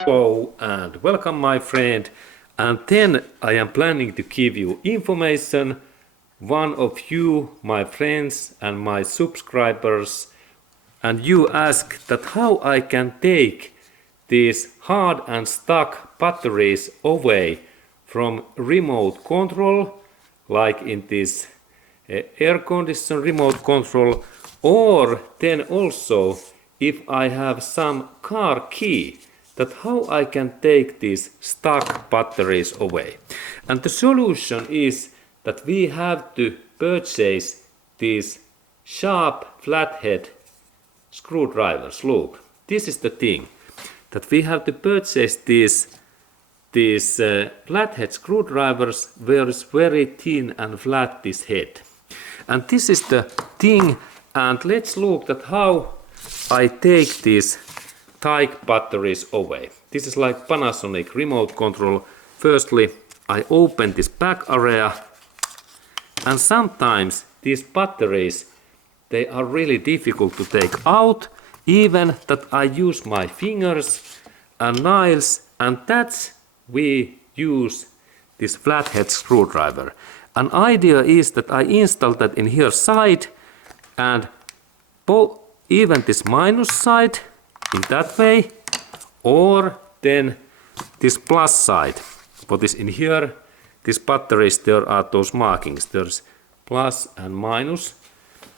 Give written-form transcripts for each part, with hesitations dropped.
Hello and welcome my friend, and then I am planning to give you information. One of you, my friends and my subscribers, and you ask that how I can take these hard and stuck batteries away from remote control, like in this air condition remote control, or then also if I have some car key, that how I can take these stuck batteries away. And the solution is that we have to purchase these sharp flathead screwdrivers. Look, this is the thing, that we have to purchase these flathead screwdrivers where it's very thin and flat this head. And this is the thing, and let's look at how I take these tight batteries away. This is like Panasonic remote control. Firstly, I open this back area, and sometimes these batteries, they are really difficult to take out, even that I use my fingers and nails, and that's we use this flathead screwdriver. An idea is that I install that in here side, and even this minus side in that way, or then this plus side. What is in here, these batteries, there are those markings, there's plus and minus,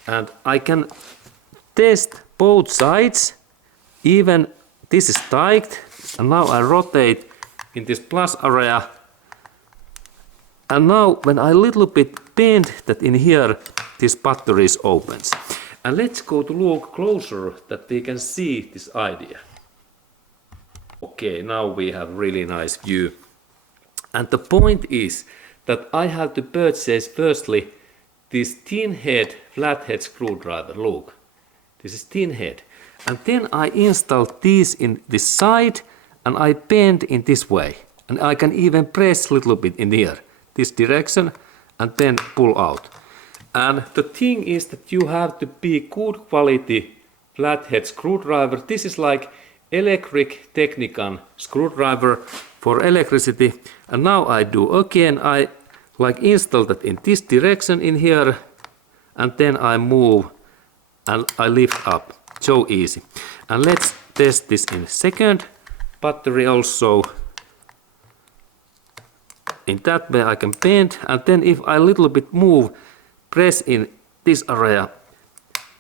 and I can test both sides. Even this is tight, and now I rotate in this plus area, and now when I little bit bend that in here, this batteries opens. And let's go to look closer that we can see this idea. Okay, now we have really nice view. And the point is that I have to purchase firstly this thin head flathead screwdriver. Look, this is thin head. And then I install these in this side, and I bend in this way. And I can even press a little bit in here, this direction, and then pull out. And the thing is that you have to be good quality flathead screwdriver. This is like electric Technican screwdriver for electricity. And now I do again, I like install that in this direction in here, and then I move and I lift up. So easy. And let's test this in second battery also. In that way I can bend, and then if I little bit move, press in this area,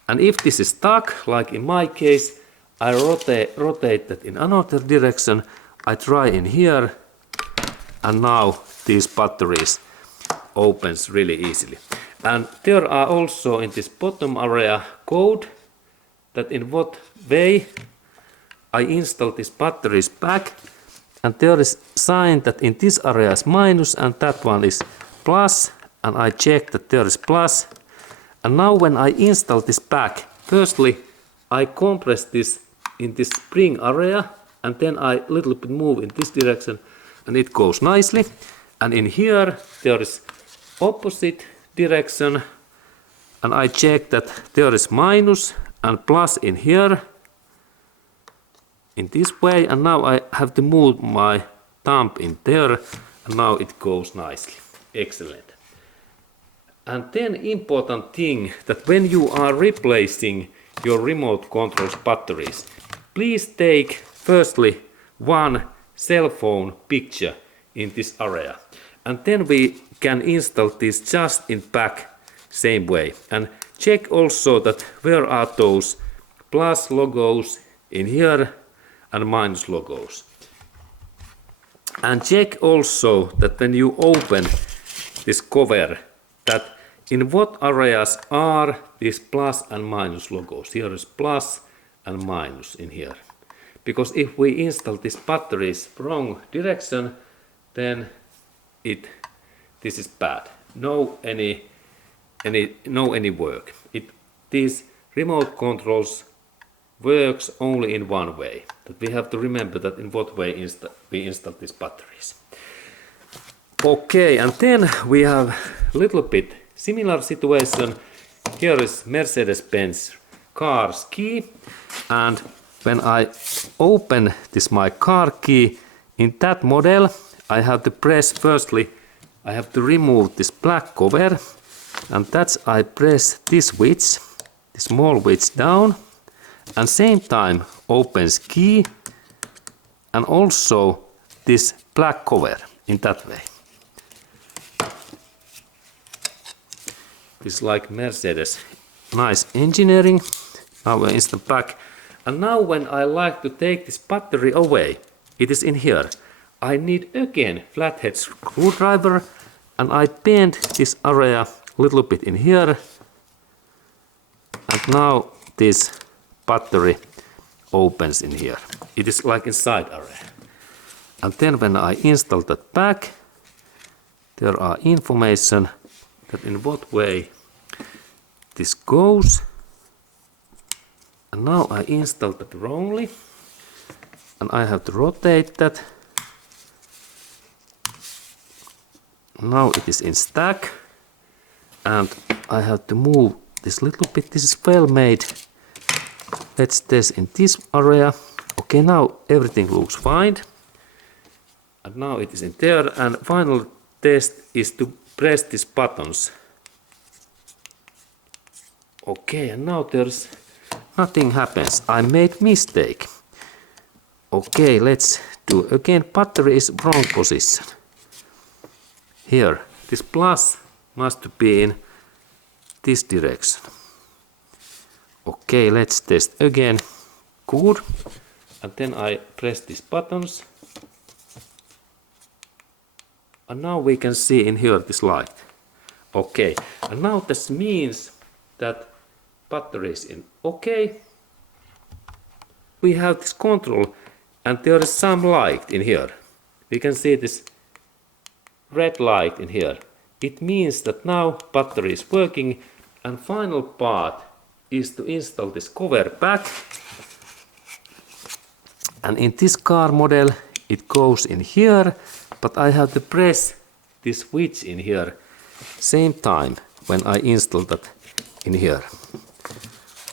and if this is stuck, like in my case, I rotate that in another direction. I try in here, and now these batteries opens really easily. And there are also in this bottom area code that in what way I install these batteries back, and there is sign that in this area is minus and that one is plus, and I check that there is plus. And now when I install this back, firstly I compress this in this spring area, and then I little bit move in this direction, and it goes nicely. And in here there is opposite direction, and I check that there is minus and plus in here in this way, and now I have to move my thumb in there, and now it goes nicely. Excellent. And then important thing that when you are replacing your remote control's batteries, please take firstly one cell phone picture in this area, and then we can install this just in back same way. And check also that where are those plus logos in here and minus logos. And check also that when you open this cover, that in what areas are these plus and minus logos. Here is plus and minus in here. Because if we install these batteries wrong direction, then this is bad. No any work. These remote controls works only in one way. That we have to remember that in what way we install these batteries. Okay, and then we have a little bit similar situation here is Mercedes-Benz car's key, and when I open this my car key in that model, I have to press firstly, I have to remove this black cover, and that's I press this switch, the small switch down, and same time opens key and also this black cover in that way. This is like Mercedes, nice engineering. Now we install back. And now when I like to take this battery away, it is in here. I need again flathead screwdriver, and I bend this area a little bit in here. And now this battery opens in here. It is like inside area. And then when I install that back, there are information that in what way this goes. And now I installed that wrongly, and I have to rotate that. Now it is in stack, and I have to move this little bit. This is well made. Let's test in this area. Okay, now everything looks fine. And now it is in there, and final test is to press these buttons. Okay, and now there's nothing happens. I made mistake. Okay, let's do again. Battery is wrong position. Here, this plus must be in this direction. Okay, let's test again. Good. And then I press these buttons. And now we can see in here this light. Okay, and now this means that battery is in okay. We have this control, and there is some light in here. We can see this red light in here. It means that now battery is working, and final part is to install this cover back. And in this car model it goes in here, but I have to press this switch in here same time when I install that in here.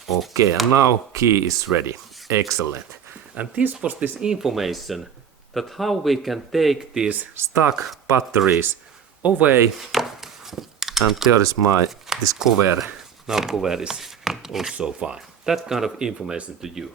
Okay, and now key is ready. Excellent. And this was this information that how we can take these stuck batteries away. And there is this cover. Now cover is also fine. That kind of information to you.